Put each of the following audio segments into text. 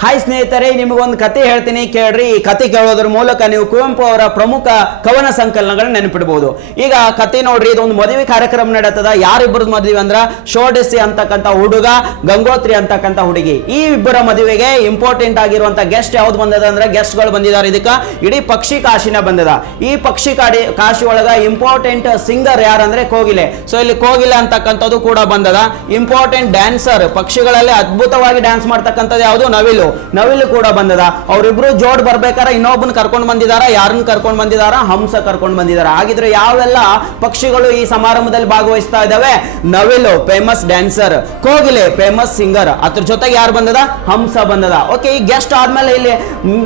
Hi ಸ್ನೇಹಿತರೆ, ನಿಮಗೊಂದು ಕತೆ ಹೇಳ್ತೀನಿ. ಕೇಳ್ರಿ, ಈ ಕತೆ ಕೇಳೋದ್ರ ಮೂಲಕ ನೀವು ಕುವೆಂಪು ಅವರ ಪ್ರಮುಖ ಕವನ ಸಂಕಲನಗಳನ್ನ ನೆನಪಿಡಬಹುದು ಈಗ ಕತೆ ನೋಡ್ರಿ, ಇದೊಂದು ಮದುವೆ ಕಾರ್ಯಕ್ರಮ ನಡೀತದ. ಯಾರಿಬ್ಬರದ್ದು ಮದುವೆ ಅಂದ್ರ ಶೋಡೆಸಿ ಅಂತಕ್ಕಂಥ ಹುಡುಗ, ಗಂಗೋತ್ರಿ ಅಂತಕ್ಕಂಥ ಹುಡುಗಿ. ಈ ಇಬ್ಬರ ಮದುವೆಗೆ ಇಂಪಾರ್ಟೆಂಟ್ ಆಗಿರುವಂತ ಗೆಸ್ಟ್ ಯಾವ್ದು ಬಂದದ ಅಂದ್ರೆ ಗೆಸ್ಟ್ಗಳು ಬಂದಿದ್ದಾರೆ. ಇದಕ್ಕ ಇಡೀ ಪಕ್ಷಿ ಕಾಶಿನ ಬಂದದ. ಈ ಪಕ್ಷಿ ಕಾಡಿ, ಕಾಶಿ ಒಳಗ ಇಂಪಾರ್ಟೆಂಟ್ ಸಿಂಗರ್ ಯಾರಂದ್ರೆ ಕೋಗಿಲೆ. ಸೊ ಇಲ್ಲಿ ಕೋಗಿಲೆ ಅಂತಕ್ಕಂಥದ್ದು ಕೂಡ ಬಂದದ. ಇಂಪಾರ್ಟೆಂಟ್ ಡ್ಯಾನ್ಸರ್ ಪಕ್ಷಿಗಳಲ್ಲಿ ಅದ್ಭುತವಾಗಿ ಡ್ಯಾನ್ಸ್ ಮಾಡ್ತಕ್ಕಂಥದ್ದು ಯಾವುದು ನವಿಲು. ನವಿಲು ಕೂಡ ಬಂದದ. ಅವರಿಬ್ರು ಜೋಡ್ ಬರ್ಬೇಕಾರ ಇನ್ನೊಬ್ಬನ ಕರ್ಕೊಂಡು ಬಂದಿದಾರ ಯಾರನ್ನ ಕರ್ಕೊಂಡು ಬಂದಿದಾರ, ಹಂಸ ಕರ್ಕೊಂಡು ಬಂದಿದಾರ. ಹಾಗಿದ್ರೆ ಯಾವೆಲ್ಲ ಪಕ್ಷಿಗಳು ಈ ಸಮಾರಂಭದಲ್ಲಿ ಭಾಗವಹಿಸ್ತಾ ಇದಾವೆ? ನವಿಲು ಫೇಮಸ್ ಡ್ಯಾನ್ಸರ್ ಕೋಗಿಲೆ ಫೇಮಸ್ ಸಿಂಗರ್ ಅದ್ರ ಜೊತೆಗೆ ಯಾರು ಬಂದದ? ಹಂಸ ಬಂದದ. ಓಕೆ ಈ ಗೆಸ್ಟ್ ಆದ್ಮೇಲೆ ಇಲ್ಲಿ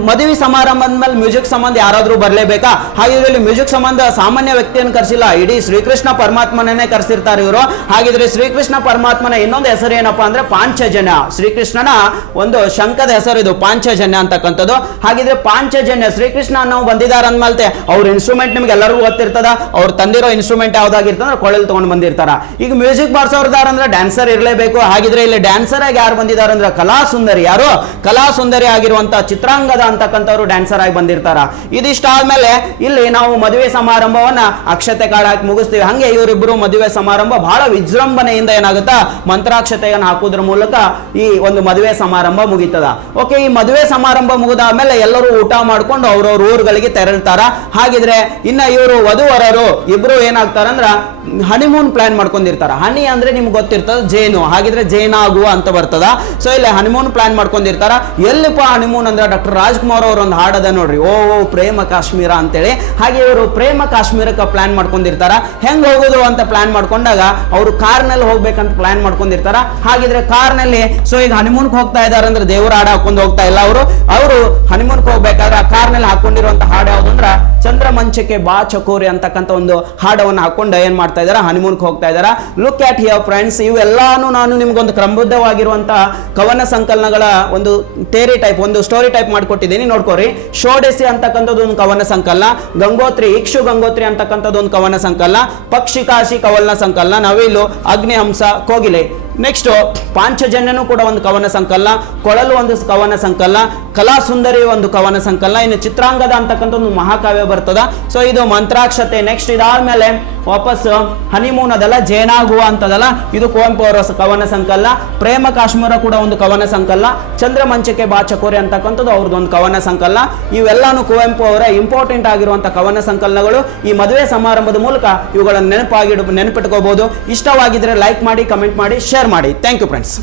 ಮದುವೆ ಸಮಾರಂಭ ಅಂದ್ಮೇಲೆ ಮ್ಯೂಸಿಕ್ ಸಂಬಂಧ ಯಾರಾದ್ರೂ ಬರ್ಲೇಬೇಕಾ? ಹಾಗಿದ್ರೆ ಇಲ್ಲಿ ಮ್ಯೂಸಿಕ್ ಸಂಬಂಧ ಸಾಮಾನ್ಯ ವ್ಯಕ್ತಿಯನ್ನು ಕರ್ಸಿಲ್ಲ. ಇಡೀ ಶ್ರೀಕೃಷ್ಣ ಪರಮಾತ್ಮನೇ ಕರೆಸಿರ್ತಾರೆ ಇವರು. ಹಾಗಿದ್ರೆ ಶ್ರೀಕೃಷ್ಣ ಪರಮಾತ್ಮನ ಇನ್ನೊಂದು ಹೆಸರು ಏನಪ್ಪಾ ಅಂದ್ರೆ ಪಾಂಚಜನ. ಶ್ರೀಕೃಷ್ಣನ ಒಂದು ಶಂಕದ ಹೆಸರು ಇದು ಪಾಂಚಜನ್ಯ ಅಂತಕ್ಕಂಥದ್ದು. ಹಾಗಿದ್ರೆ ಪಾಂಚಜನ್ಯ ಶ್ರೀಕೃಷ್ಣ ನಾವು ಬಂದಿದ್ದಾರೆ ಅಂದ್ಮೇಲೆ ಅವ್ರ ಇನ್ಸ್ಟ್ರೂಮೆಂಟ್ ನಿಮ್ಗೆ ಎಲ್ಲರಿಗೂ ಗೊತ್ತಿರ್ತದ? ಅವ್ರು ತಂದಿರೋ ಇನ್ಸ್ಟ್ರೂಮೆಂಟ್ ಯಾವ್ದಾಗಿರ್ತಂದ್ರೆ ಕೊಳಲ್ ತಗೊಂಡ್ ಬಂದಿರ್ತಾರ. ಈಗ ಮ್ಯೂಸಿಕ್ ಬಾರ್ಸೋರ್ದಾರ ಅಂದ್ರೆ ಡ್ಯಾನ್ಸರ್ ಇರಲೇಬೇಕು. ಹಾಗಿದ್ರೆ ಇಲ್ಲಿ ಡ್ಯಾನ್ಸರ್ ಆಗಿ ಯಾರು ಬಂದಿದ್ದಾರೆ ಅಂದ್ರೆ ಕಲಾ ಸುಂದರಿ. ಯಾರು? ಕಲಾ ಸುಂದರಿ ಆಗಿರುವಂತ ಚಿತ್ರಾಂಗದ ಅಂತಕ್ಕಂಥವ್ರು ಡ್ಯಾನ್ಸರ್ ಆಗಿ ಬಂದಿರ್ತಾರ. ಇದಿಷ್ಟ ಆದ್ಮೇಲೆ ಇಲ್ಲಿ ನಾವು ಮದುವೆ ಸಮಾರಂಭವನ್ನ ಅಕ್ಷತೆ ಕಾರ್ಡ್ ಹಾಕಿ ಮುಗಿಸ್ತೀವಿ. ಹಂಗೆ ಇವರಿಬ್ಬರು ಮದುವೆ ಸಮಾರಂಭ ಬಹಳ ವಿಜೃಂಭಣೆಯಿಂದ ಏನಾಗುತ್ತಾ, ಮಂತ್ರಾಕ್ಷತೆಯನ್ನು ಹಾಕುವುದ್ರ ಮೂಲಕ ಈ ಒಂದು ಮದುವೆ ಸಮಾರಂಭ ಮುಗೀತದ. ಓಕೆ, ಈ ಮದುವೆ ಸಮಾರಂಭ ಮುಗಿದಾದ್ಮೇಲೆ ಎಲ್ಲರೂ ಊಟ ಮಾಡ್ಕೊಂಡು ಅವ್ರವ್ರ ಊರುಗಳಿಗೆ ತೆರಳ್ತಾರ. ಹಾಗಿದ್ರೆ ಇನ್ನ ಇವರು ವಧುವರರು ಇಬ್ರು ಏನಾಗ್ತಾರಂದ್ರ ಹನಿಮೂನ್ ಪ್ಲಾನ್ ಮಾಡ್ಕೊಂಡಿರ್ತಾರ. ಹನಿ ಅಂದ್ರೆ ನಿಮ್ಗೆ ಗೊತ್ತಿರ್ತದ ಜೇನು. ಹಾಗಿದ್ರೆ ಜೇನಾಗುವ ಅಂತ ಬರ್ತದ. ಸೊ ಇಲ್ಲಿ ಹನಿಮೂನ್ ಪ್ಲಾನ್ ಮಾಡ್ಕೊಂಡಿರ್ತಾರ. ಎಲ್ಲಿಪ್ಪ ಹನಿಮೂನ್ ಅಂದ್ರೆ ಡಾಕ್ಟರ್ ರಾಜ್ಕುಮಾರ್ ಅವ್ರ ಒಂದು ಹಾಡದ ನೋಡ್ರಿ. ಓ ಪ್ರೇಮ ಕಾಶ್ಮೀರ ಅಂತೇಳಿ. ಹಾಗೆ ಇವರು ಪ್ರೇಮ ಕಾಶ್ಮೀರಕ್ಕೆ ಪ್ಲಾನ್ ಮಾಡ್ಕೊಂಡಿರ್ತಾರ. ಹೆಂಗ್ ಹೋಗೋದು ಅಂತ ಪ್ಲಾನ್ ಮಾಡ್ಕೊಂಡಾಗ ಅವರು ಕಾರ್ನಲ್ಲಿ ಹೋಗ್ಬೇಕಂತ ಪ್ಲಾನ್ ಮಾಡ್ಕೊಂಡಿರ್ತಾರ. ಹಾಗಿದ್ರೆ ಕಾರ್ನಲ್ಲಿ ಸೊ ಈಗ ಹನಿಮೂನ್ ಹೋಗ್ತಾ ಇದಾರೆ ಅಂದ್ರೆ ದೇವರ ಹಾಡು ಹಾಕೊಂಡು ಹೋಗ್ತಾ ಇಲ್ಲ ಅವರು. ಅವರು ಹನಿಮೂನ್ಗೆ ಹೋಗ್ಬೇಕಾದ್ರೆ ಆ ಕಾರ್ನಲ್ಲಿ ಹಾಕೊಂಡಿರುವಂತ ಹಾಡು ಯಾವ್ದು ಅಂದ್ರ ಚಂದ್ರ ಮಂಚಕ್ಕೆ ಬಾ ಚಕೋರಿ ಅಂತಕ್ಕಂಥ ಒಂದು ಹಾಡವನ್ನು ಹಾಕೊಂಡು ಏನ್ ಮಾಡ್ತಾ ಇದಾರ? ಹನಿಮೂನ್ಗೆ ಹೋಗ್ತಾ ಇದಾರ. ಲುಕ್ ಆಟ್ ಹಿಯರ್ ಫ್ರೆಂಡ್ಸ್ ಇವೆಲ್ಲಾನು ನಾನು ನಿಮ್ಗೊಂದು ಕ್ರಮಬದ್ಧವಾಗಿರುವಂತ ಕವನ ಸಂಕಲನಗಳ ಒಂದು ಥೇರಿ ಟೈಪ್ ಒಂದು ಸ್ಟೋರಿ ಟೈಪ್ ಮಾಡ್ಕೊಟ್ಟಿದ್ದೀನಿ. ನೋಡ್ಕೋರಿ. ಶೋಡೆಸಿ ಅಂತಕ್ಕಂಥದ್ದು ಒಂದು ಕವನ ಸಂಕಲನ. ಗಂಗೋತ್ರಿ, ಇಕ್ಷು ಗಂಗೋತ್ರಿ ಅಂತಕ್ಕಂಥದ್ದು ಒಂದು ಕವನ ಸಂಕಲನ. ಪಕ್ಷಿಕಾಶಿ ಕವನ ಸಂಕಲನ. ನವಿಲು ಅಗ್ನಿಹಂಸ, ಕೋಗಿಲೆ. ನೆಕ್ಸ್ಟ್ ಪಾಂಚಜನ್ಯನೂ ಕೂಡ ಒಂದು ಕವನ ಸಂಕಲನ, ಕೊಳಲು ಒಂದು ಕವನ ಸಂಕಲನ, ಕಲಾ ಸುಂದರಿ ಒಂದು ಕವನ ಸಂಕಲನ, ಇನ್ನು ಚಿತ್ರಾಂಗದ ಅಂತಕ್ಕಂಥ ಒಂದು ಮಹಾಕಾವ್ಯ ಬರ್ತದ. ಸೊ ಇದು ಮಂತ್ರಾಕ್ಷತೆ. ನೆಕ್ಸ್ಟ್ ಇದಾದ್ಮೇಲೆ ವಾಪಸ್ ಹನಿಮೂನ್ ಅದಲ್ಲ ಜೇನಾಗುವ ಅಂತದಲ್ಲ, ಇದು ಕುವೆಂಪು ಅವರ ಕವನ ಸಂಕಲನ. ಪ್ರೇಮ ಕಾಶ್ಮೀರ ಕೂಡ ಒಂದು ಕವನ ಸಂಕಲನ. ಚಂದ್ರಮಂಚಕ್ಕೆ ಬಾಚಕೋರೆ ಅಂತಕ್ಕಂಥದ್ದು ಅವ್ರದ್ದು ಒಂದು ಕವನ ಸಂಕಲನ. ಇವೆಲ್ಲಾನು ಕುವೆಂಪು ಅವರ ಇಂಪಾರ್ಟೆಂಟ್ ಆಗಿರುವಂತಹ ಕವನ ಸಂಕಲನಗಳು. ಈ ಮದುವೆ ಸಮಾರಂಭದ ಮೂಲಕ ಇವುಗಳನ್ನು ನೆನಪಾಗಿ ನೆನಪಿಟ್ಕೋಬಹುದು ಇಷ್ಟವಾಗಿದ್ರೆ ಲೈಕ್ ಮಾಡಿ ಕಮೆಂಟ್ ಮಾಡಿ ಶೇರ್ ಮಾಡಿ. Thank you friends